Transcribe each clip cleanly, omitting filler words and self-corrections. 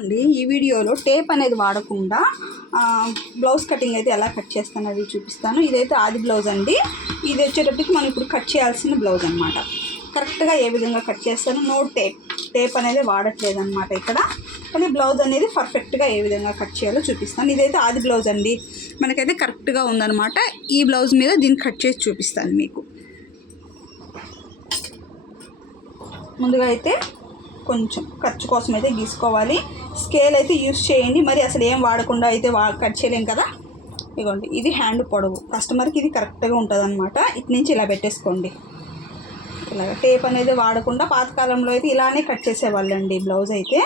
అండి ఈ వీడియోలో టేప్ అనేది వాడకుండా బ్లౌజ్ కటింగ్ అయితే ఎలా కట్ చేస్తాను అది చూపిస్తాను. ఇదైతే ఆది బ్లౌజ్ అండి. ఇది వచ్చేటప్పటికి మనం ఇప్పుడు కట్ చేయాల్సిన బ్లౌజ్ అనమాట. కరెక్ట్గా ఏ విధంగా కట్ చేస్తాను, నో టేప్ అనేది వాడట్లేదు అనమాట ఇక్కడ. కానీ బ్లౌజ్ అనేది పర్ఫెక్ట్గా ఏ విధంగా కట్ చేయాలో చూపిస్తాను. ఇదైతే ఆది బ్లౌజ్ అండి, మనకైతే కరెక్ట్గా ఉందన్నమాట. ఈ బ్లౌజ్ మీద దీన్ని కట్ చేసి చూపిస్తాను మీకు. ముందుగా అయితే కొంచెం ఖర్చు కోసం అయితే గీసుకోవాలి. స్కేల్ అయితే యూస్ చేయండి, మరి అసలు ఏం వాడకుండా అయితే కట్ చేయలేం కదా. ఇదిగోండి, ఇది హ్యాండ్ పొడవు, కస్టమర్కి ఇది కరెక్ట్గా ఉంటుంది అనమాట. ఇటు నుంచి ఇలా పెట్టేసుకోండి. ఇలాగ టేప్ అనేది వాడకుండా పాతకాలంలో అయితే ఇలానే కట్ చేసేవాళ్ళండి. బ్లౌజ్ అయితే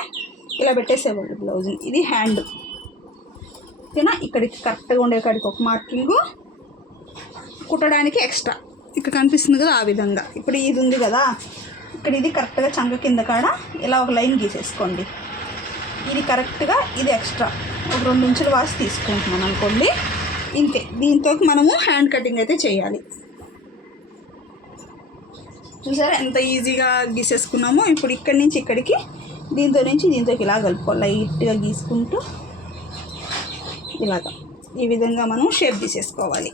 ఇలా పెట్టేసేవాళ్ళు బ్లౌజ్ని. ఇది హ్యాండ్ ఓకేనా. ఇక్కడికి కరెక్ట్గా ఉండే కాడికి ఒక మార్కింగు, కుట్టడానికి ఎక్స్ట్రా ఇక్కడ కనిపిస్తుంది కదా ఆ విధంగా. ఇప్పుడు ఇది ఉంది కదా, ఇక్కడ ఇది కరెక్ట్గా చంక కింద కాడ ఇలా ఒక లైన్ గీసేసుకోండి. ఇది కరెక్ట్గా, ఇది ఎక్స్ట్రా ఒక 2 ఇంచులు వాసి తీసుకుంటున్నాను అనుకోండి. ఇంతే, దీంతో మనము హ్యాండ్ కటింగ్ అయితే చేయాలి. చూసారా ఎంత ఈజీగా గీసేసుకున్నామో. ఇప్పుడు ఇక్కడి నుంచి ఇక్కడికి, దీంతో నుంచి దీంతోకి ఇలా కలుపుకోవాలి. లైట్గా గీసుకుంటూ ఇలాగా ఈ విధంగా మనం షేప్ తీసేసుకోవాలి.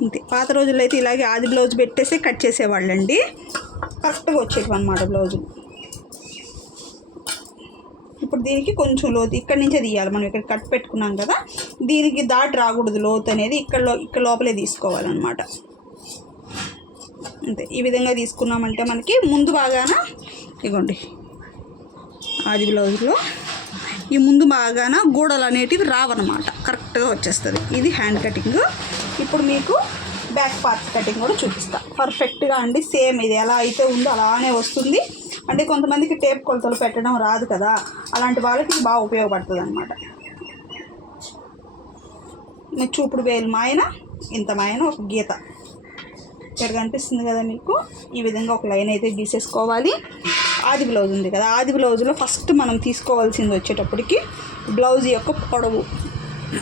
అంతే. పాత రోజుల్లో అయితే ఇలాగే ఆది బ్లౌజ్ పెట్టేసి కట్ చేసేవాళ్ళండి. కరెక్ట్గా వచ్చేటివి అన్నమాట బ్లౌజు. ఇప్పుడు దీనికి కొంచెం లోతు ఇక్కడి నుంచే తీయాలి. మనం ఇక్కడ కట్ పెట్టుకున్నాం కదా, దీనికి దాటి రాకూడదు. లోతు అనేది ఇక్కడ లోపలే తీసుకోవాలన్నమాట. అంతే. ఈ విధంగా తీసుకున్నామంటే మనకి ముందు బాగాన, ఇగోండి ఆది బ్లౌజ్లో ఈ ముందు బాగాన గోడలు అనేటివి రావన్నమాట. కరెక్ట్గా వచ్చేస్తుంది. ఇది హ్యాండ్ కటింగ్. ఇప్పుడు మీకు బ్యాక్ పార్ట్ కటింగ్ కూడా చూపిస్తా పర్ఫెక్ట్గా అండి. సేమ్ ఇది ఎలా అయితే ఉందో అలానే వస్తుంది. అంటే కొంతమందికి టేప్ కొలతలు పెట్టడం రాదు కదా, అలాంటి వాళ్ళకి ఇది బాగా ఉపయోగపడుతుంది అనమాట. చూపుడు వేలు మాయన, ఇంత మాయన ఒక గీత ఇక్కడ కనిపిస్తుంది కదా మీకు. ఈ విధంగా ఒక లైన్ అయితే గీసేసుకోవాలి. ఆది బ్లౌజ్ ఉంది కదా, ఆది బ్లౌజ్లో ఫస్ట్ మనం తీసుకోవాల్సింది వచ్చేటప్పటికి బ్లౌజ్ యొక్క పొడవు.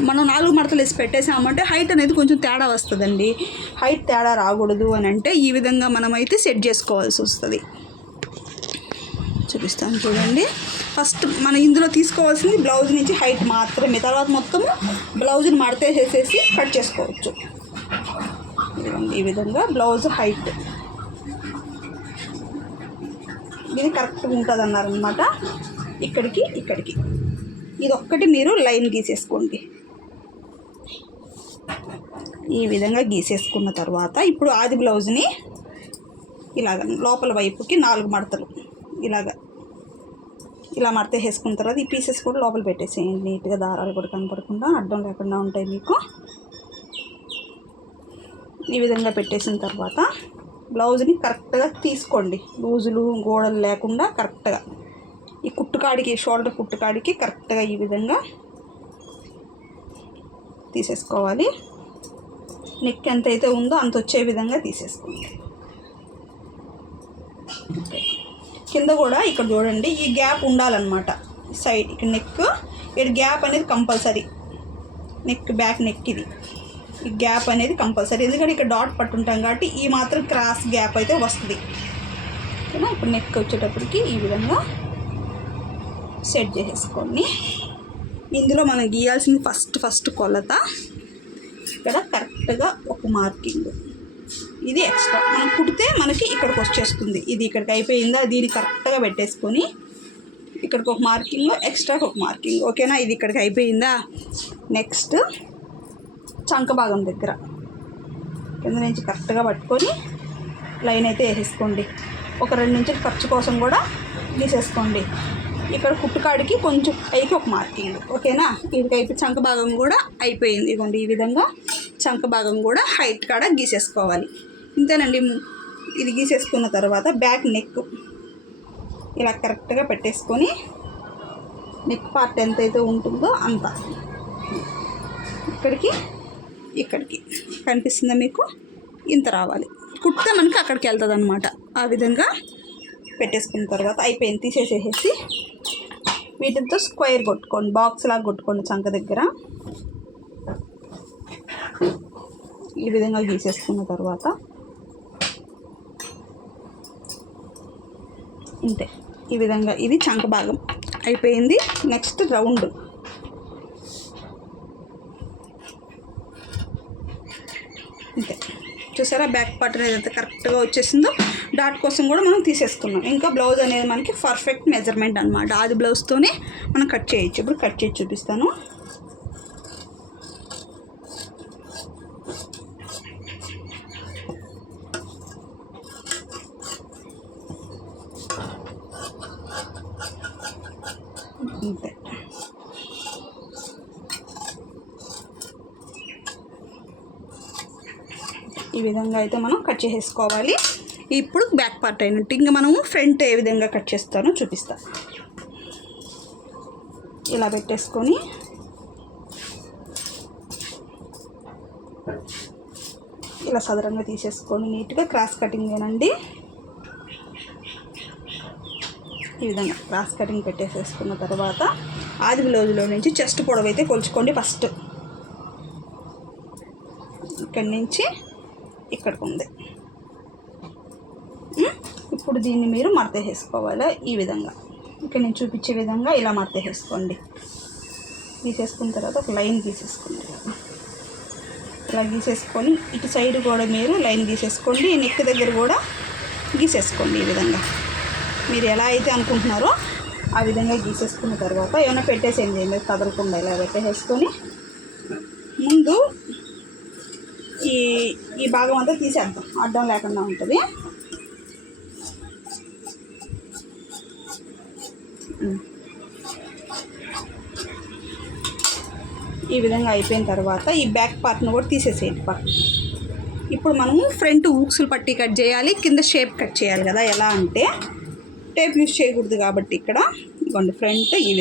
మనం 4 మడతలు వేసి పెట్టేసామంటే హైట్ అనేది కొంచెం తేడా వస్తుందండి. హైట్ తేడా రాకూడదు అని అంటే ఈ విధంగా మనమైతే సెట్ చేసుకోవాల్సి వస్తుంది. చూపిస్తాను చూడండి. ఫస్ట్ మనం ఇందులో తీసుకోవాల్సింది బ్లౌజ్ నుంచి హైట్ మాత్రమే. తర్వాత మొత్తము బ్లౌజ్ని మడతేసేసి కట్ చేసుకోవచ్చు. ఈ విధంగా బ్లౌజ్ హైట్ ఇది కరెక్ట్గా ఉంటుంది అన్నారనమాట. ఇక్కడికి ఇది ఒక్కటి మీరు లైన్ గీసేసుకోండి. ఈ విధంగా గీసేసుకున్న తర్వాత ఇప్పుడు ఆది బ్లౌజ్ని ఇలాగ లోపల వైపుకి 4 మడతలు ఇలా మడత వేసుకున్న తర్వాత ఈ పీసెస్ కూడా లోపల పెట్టేసేయండి. నీట్గా దారాలు కూడా కనపడకుండా, అడ్డం లేకుండా ఉంటాయి మీకు. ఈ విధంగా పెట్టేసిన తర్వాత బ్లౌజ్ని కరెక్ట్గా తీసుకోండి. లూజులు గోడలు లేకుండా కరెక్ట్గా ఈ కుట్టుకాడికి, షోల్డర్ కుట్టుకాడికి కరెక్ట్గా ఈ విధంగా తీసేసుకోవాలి. నెక్ ఎంత అయితే ఉందో అంత వచ్చే విధంగా తీసేసుకోండి. కింద కూడా ఇక్కడ చూడండి, ఈ గ్యాప్ ఉండాలన్నమాట. సైడ్ ఇక్కడ నెక్, ఇక్కడ గ్యాప్ అనేది కంపల్సరీ. నెక్ బ్యాక్ నెక్ ఇది ఈ గ్యాప్ అనేది కంపల్సరీ, ఎందుకంటే ఇక్కడ డాట్ పట్టుంటాం కాబట్టి ఈ మాత్రం క్రాస్ గ్యాప్ అయితే వస్తుంది. ఓకేనా. ఇప్పుడు నెక్ వచ్చేటప్పటికి ఈ విధంగా సెట్ చేసేసుకోండి. ఇందులో మనం గీయాల్సింది ఫస్ట్ కొలత. ఇక్కడ కరెక్ట్గా ఒక మార్కింగ్, ఇది ఎక్స్ట్రా మనం కుడితే మనకి ఇక్కడికి వచ్చేస్తుంది. ఇది ఇక్కడికి అయిపోయిందా, దీన్ని కరెక్ట్గా పెట్టేసుకొని ఇక్కడికి ఒక మార్కింగ్, ఎక్స్ట్రాకి ఒక మార్కింగ్. ఓకేనా. ఇది ఇక్కడికి అయిపోయిందా. నెక్స్ట్ చంక భాగం దగ్గర కింద నుంచి కరెక్ట్గా పట్టుకొని లైన్ అయితే వేసేసుకోండి. ఒక 2 ఇంచుల ఖర్చు కోసం కూడా గీసేసుకోండి. ఇక్కడ కుట్టుకాడికి కొంచెం పైకి ఒక మార్కింగ్. ఓకేనా. ఇది అయిపోయి చంక భాగం కూడా అయిపోయింది. ఇదిగోండి ఈ విధంగా చంక భాగం కూడా హైట్ కాడ గీసేసుకోవాలి. ఇంతేనండి. ఇది గీసేసుకున్న తర్వాత బ్యాక్ నెక్ ఇలా కరెక్ట్గా పెట్టేసుకొని నెక్ పార్ట్ ఎంతైతే ఉంటుందో అంత ఇక్కడికి కనిపిస్తుందా మీకు, ఇంత రావాలి. కుట్టితే మనకి అక్కడికి వెళ్తుంది అనమాట. ఆ విధంగా పెట్టేసుకున్న తర్వాత అయిపోయింది. తీసేసేసి వీటితో స్క్వేర్ కొట్టుకోండి, బాక్స్ లాగా కొట్టుకోండి. చంక దగ్గర ఈ విధంగా గీసేసుకున్న తర్వాత ఇంతే. ఈ విధంగా ఇది చంక భాగం అయిపోయింది. Next round. అంతే, చూసారా బ్యాక్ పార్ట్ అనేది ఎంత కరెక్ట్గా వచ్చేసిందో. డాట్ కోసం కూడా మనం తీసేసుకున్నాం. ఇంకా బ్లౌజ్ అనేది మనకి పర్ఫెక్ట్ మెజర్మెంట్ అనమాట. అది బ్లౌజ్తోనే మనం కట్ చేయొచ్చు. ఇప్పుడు కట్ చేసి చూపిస్తాను. అంతే, ఈ విధంగా అయితే మనం కట్ చేసేసుకోవాలి. ఇప్పుడు బ్యాక్ పార్ట్ అయినట్టు ఇంకా మనము ఫ్రంట్ ఏ విధంగా కట్ చేస్తానో చూపిస్తా. ఇలా పెట్టేసుకొని ఇలా సదరంగా తీసేసుకొని నీట్గా క్రాస్ కటింగ్ ఏనండి. ఈ విధంగా క్రాస్ కటింగ్ పెట్టేసేసుకున్న తర్వాత ఆది బ్లౌజ్లో నుంచి చెస్ట్ పొడవు అయితే కొలుచుకోండి. ఫస్ట్ ఇక్కడి నుంచి ఇక్కడికి ఉంది. ఇప్పుడు దీన్ని మీరు మడత వేసుకోవాలి. ఈ విధంగా ఇక్కడ నేను చూపించే విధంగా ఇలా మడత వేసుకోండి. గీసేసుకున్న తర్వాత ఒక లైన్ గీసేసుకోండి. ఇలా గీసేసుకొని ఇటు సైడ్ కూడా మీరు లైన్ గీసేసుకోండి. నెక్ దగ్గర కూడా గీసేసుకోండి. ఈ విధంగా మీరు ఎలా అయితే అనుకుంటున్నారో ఆ విధంగా గీసేసుకున్న తర్వాత ఏమైనా పెట్టేసేయండి, ఏం లేదు కదలకుండా ఇలా పెట్టేసుకొని ముందు ఈ భాగం అంతా తీసేద్దాం, అడ్డం లేకుండా ఉంటుంది. ఈ విధంగా అయిపోయిన తర్వాత ఈ బ్యాక్ పార్ట్ను కూడా తీసేసేయండి పక్కన. ఇప్పుడు మనము ఫ్రంట్ ఊక్సులు పట్టి కట్ చేయాలి, కింద షేప్ కట్ చేయాలి కదా. ఎలా అంటే టేప్ యూజ్ చేయకూడదు కాబట్టి ఇక్కడ ఇవ్వండి ఫ్రంట్ ఈ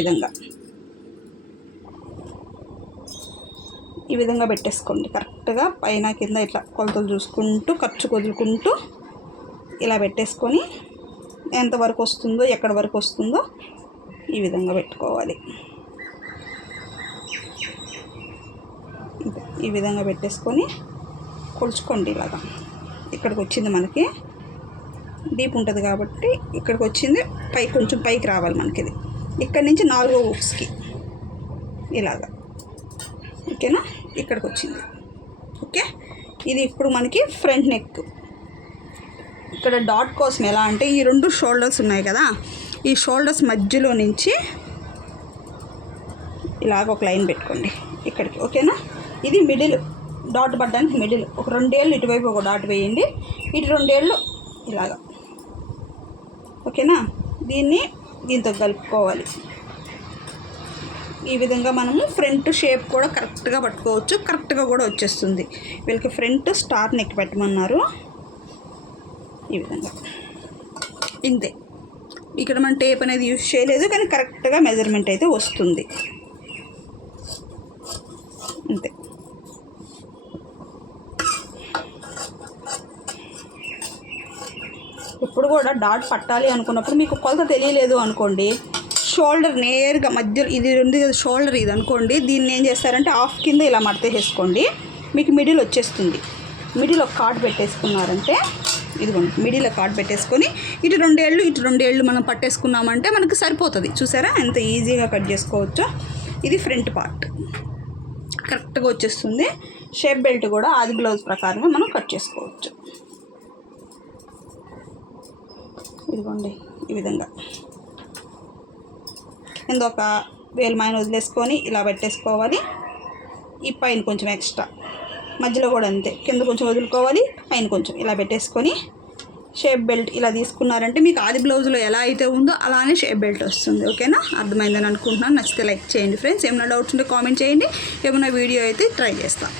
విధంగా పెట్టేసుకోండి. కరెక్ట్గా పైన కింద ఇట్లా కొలతలు చూసుకుంటూ ఖర్చు వదులుకుంటూ ఇలా పెట్టేసుకొని ఎంతవరకు వస్తుందో ఎక్కడి వరకు వస్తుందో ఈ విధంగా పెట్టుకోవాలి. ఈ విధంగా పెట్టేసుకొని కొలుచుకోండి. ఇలాగా ఇక్కడికి వచ్చింది మనకి డీప్ ఉంటుంది కాబట్టి ఇక్కడికి వచ్చింది కొంచెం పైకి రావాలి మనకి. ఇది ఇక్కడి నుంచి 4వ ఊక్స్కి ఇలాగా, ఓకేనా, ఇక్కడికి వచ్చింది. ఓకే, ఇది ఇప్పుడు మనకి ఫ్రంట్ నెక్. ఇక్కడ డాట్ కోసం ఎలా అంటే ఈ 2 షోల్డర్స్ ఉన్నాయి కదా, ఈ షోల్డర్స్ మధ్యలో నుంచి ఇలాగ ఒక లైన్ పెట్టుకోండి ఇక్కడికి. ఓకేనా, ఇది మిడిల్ డాట్ పడ్డానికి మిడిల్. ఒక 2 ఏళ్ళు ఇటువైపు ఒక డాట్ వేయండి, ఇటు 2 ఏళ్ళు ఇలాగా. ఓకేనా, దీంతో కలుపుకోవాలి. ఈ విధంగా మనము ఫ్రంట్ షేప్ కూడా కరెక్ట్గా పట్టుకోవచ్చు, కరెక్ట్గా కూడా వచ్చేస్తుంది. వీళ్ళకి ఫ్రంట్ స్టార్ నెక్ పెట్టమన్నారు. ఈ విధంగా ఇంతే. ఇక్కడ మనం టేప్ అనేది యూజ్ చేయలేదు కానీ కరెక్ట్గా మెజర్మెంట్ అయితే వస్తుంది. అంతే. ఇప్పుడు కూడా డాట్ పట్టాలి అనుకున్నప్పుడు మీకు కొలత తెలియలేదు అనుకోండి, షోల్డర్ నేరుగా మధ్యలో ఇది ఉంది కదా షోల్డర్, ఇది అనుకోండి. దీన్ని ఏం చేస్తారంటే హాఫ్ కింద ఇలా మడత చేసుకోండి, మీకు మిడిల్ వచ్చేస్తుంది. మిడిల్ ఒక కార్డ్ పెట్టేసుకున్నారంటే ఇదిగోండి, మిడిల్ కార్డ్ పెట్టేసుకొని ఇటు 2 ఏళ్ళు ఇటు 2 ఏళ్ళు మనం పట్టేసుకున్నామంటే మనకు సరిపోతుంది. చూసారా ఎంత ఈజీగా కట్ చేసుకోవచ్చో. ఇది ఫ్రంట్ పార్ట్ కరెక్ట్గా వచ్చేస్తుంది. షేప్ బెల్ట్ కూడా ఆది బ్లౌజ్ ప్రకారమే మనం కట్ చేసుకోవచ్చు. ఇదిగోండి ఈ విధంగా కింద ఒక వేలుమాయన వదిలేసుకొని ఇలా పెట్టేసుకోవాలి. ఈ పైన కొంచెం ఎక్స్ట్రా, మధ్యలో కూడా అంతే, కింద కొంచెం వదులుకోవాలి, పైన కొంచెం ఇలా పెట్టేసుకొని షేప్ బెల్ట్ ఇలా తీసుకున్నారంటే మీకు ఆది బ్లౌజ్లో ఎలా అయితే ఉందో అలానే షేప్ బెల్ట్ వస్తుంది. ఓకేనా, అర్థమైందని అనుకుంటున్నాను. నచ్చితే లైక్ చేయండి ఫ్రెండ్స్. ఏమైనా డౌట్స్ ఉంటే కామెంట్ చేయండి. ఏమైనా వీడియో అయితే ట్రై చేస్తాను.